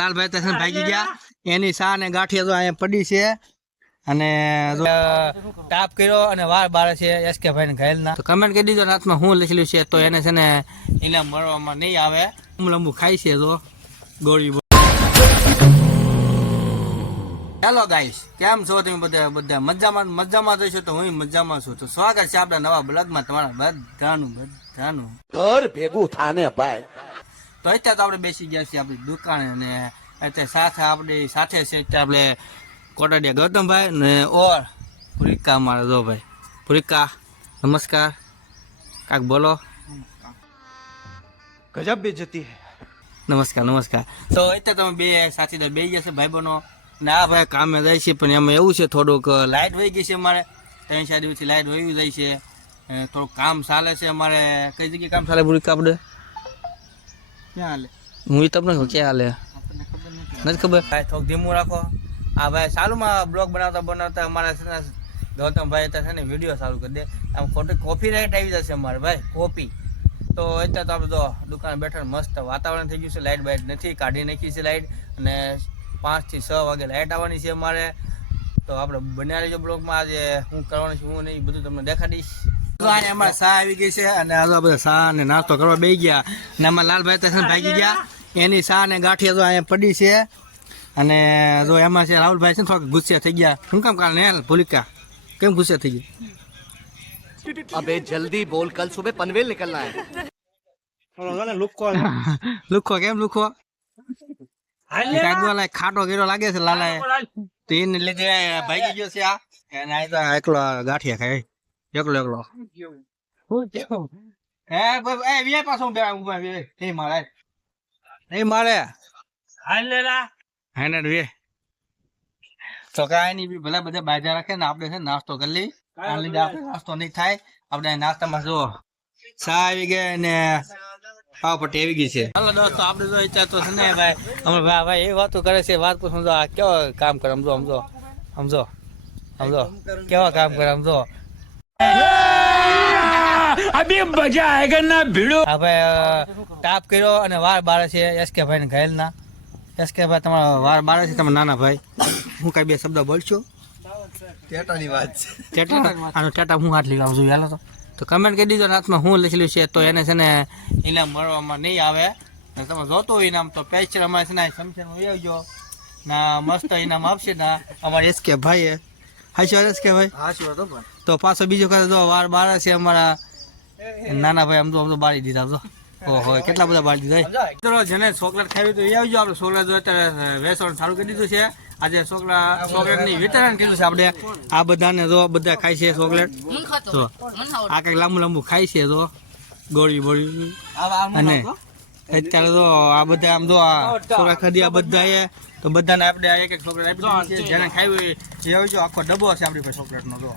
લાલભાઈ તસન ભાગી ગયા. એની સા ને ગાંઠિયા તો અહીંયા પડી છે. અને જો તાપ કર્યો અને વાર બારે છે એસકે ભાઈ ને ઘાયલના તો કમેન્ટ કરી દીધો હાથમાં હું લખેલું છે તો એને છે ને એને મળવામાં નહીં આવે. લંબુ લંબુ ખાય છે તો ગોળી હેલો ગાઈસ કેમ છો તમે બધા? બધા મજામાં? મજામાં છો તો હું મજામાં છું. તો સ્વાગત છે આપણા નવા બ્લોગમાં તમારા બધાનું બધાનું. ઘર ભેગું થાને ભાઈ. તો અત્યારે તો આપણે બેસી ગયા છીએ આપણી દુકાને અને અત્યારે સાથે આપણી સાથે છે આપણે કોટાડિયા ગૌતમભાઈ ને ઓર પુરિકા મારા જો ભાઈ. પુરિકા નમસ્કાર. કાક બોલો. ગજબ બેજતી હે. નમસ્કાર નમસ્કાર. તો અત્યારે તમે બે સાથીદાર બે ગયા છે ભાઈ બનો ને આ ભાઈ કામે જાય છે પણ એમાં એવું છે થોડુંક લાઇટ વહી ગઈ છે અમારે. ત્રણ ચાર દિવસથી લાઇટ વહી જાય છે. થોડુંક કામ ચાલે છે અમારે. કઈ જગ્યાએ કામ ચાલે પુરિકા આપણે? ક્યાં હાલે? હું ઈ તમને કહું ક્યાં હાલે? નથી ખબર? ભાઈ થોડુંક ધીમું રાખો. આ ભાઈ ચાલુમાં બ્લોગ બનાવતા બનાવતા અમારા છે ને ગૌતમભાઈ અત્યારે છે ને વીડિયો ચાલુ કરી દે. આમ ખોટી કોપી રાઈટ આવી જશે અમારે ભાઈ કોપી તો અત્યારે તો આપણે તો દુકાન બેઠા મસ્ત વાતાવરણ થઈ ગયું છે લાઇટ બાઇટ નથી કાઢી નાખી છે લાઇટ અને પાંચથી છ વાગે લાઇટ આવવાની છે અમારે. તો આપણે બનાવી લેજો બ્લોગમાં. આજે હું કરવાનું છું હું નહીં બધું તમને દેખાડીશ. નાસ્તો કરવા બે ગયા. અને અમારા લાલભાઈ ત્યાં ભાગી ગયા. એની સા ને ગાંઠિયા તો અહીંયા પડી છે. અને જો એમાં છે રાહુલભાઈ છે ને થોડાક ગુસ્સે થઈ ગયા. શું કામ કારણ હેલ ભૂલિકા? કેમ ગુસ્સે થઈ ગયા? અબે જલ્દી બોલ કલ સુબહ પનવેલ નીકળના હે. લુખો લુખો કેમ લુખો? ખાટો ગેરો લાગે છે લાલા તો એને લીધે ભાગી ગયો છે આ. અને આ એકલો ગાંઠિયા ખાય એકલો એકલો. હે એ વે પાછો બે ઊભા વે એ મારે. એ મારે. હાને વે તો કાંઈ નહીં બી ભલે બધા બાજા રાખે ને આપણે છે નાસ્તો કરી લઈ આ આપણે નાસ્તો નહીં થાય. આપણે નાસ્તામાં જો ચા આવી ગયા ને પાવ પટ્ટી આવી ગઈ છે. હાલો દોસ્તો આપણે જો ઈચ્છા તો છે ને ભાઈ અમે ભાઈ ભાઈ એ વાતો કરે છે વાત પૂછું તો આ કેવો કામ કરે સમજો સમજો સમજો સમજો. કેવા કામ કરે સમજો. અભી મજા આયગન ના ભીડો? ભાઈ ઘાયલ ના એસકે ભાઈ તમારા વાર બારે છે તમે નાના ભાઈ. હું કઈ બે શબ્દ બોલશો? ટેટાની વાત હું હાથ આવું છું હેલો તો. કમેન્ટ કરી દીધો હાથમાં હું લખેલું છે તો એને છે ને એને મળવામાં નહીં આવે. અને તમે જોતો હોય તો પેચ અમારે છે ને સમસેન આવી આવજો. ના મસ્ત ઇનામ આપશે ના અમારે એસકે ભાઈએ હાશો કે ભાઈ? હા વાત પણ તો પાછો બીજો કરે જો વાર બાર છે અમારા નાના ભાઈ આમ તો આમ તો બાળી દીધા તો ઓહો કેટલા બધા બાળી દીધા ચલો જેને ચોકલેટ ખાવી તો એ આવજો. આપણે ચોકલેટ જો અત્યારે વેચવાનું ચાલુ કરી દીધું છે. આજે ચોકલા ચોકલેટની વિતરણ કર્યું છે આપણે. આ બધાને જો બધા ખાય છે ચોકલેટ તો આ કંઈક લાંબુ લાંબુ ખાય છે તો ગોળી બોળી અને અત્યારે તો આ બધા આમ જો આ છોકરા ખાધી આ બધા એ તો બધાને આપણે આ એક એક ચોકલેટ આપી દો છે. જેને ખાવી હોય એ આખો ડબ્બો છે આપણી પાસે ચોકલેટનો જો.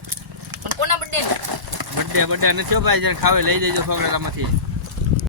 બર્થડે બર્થડે નથી ભાઈ. જેને ખાવે લઈ જજો છોકરા આમાંથી.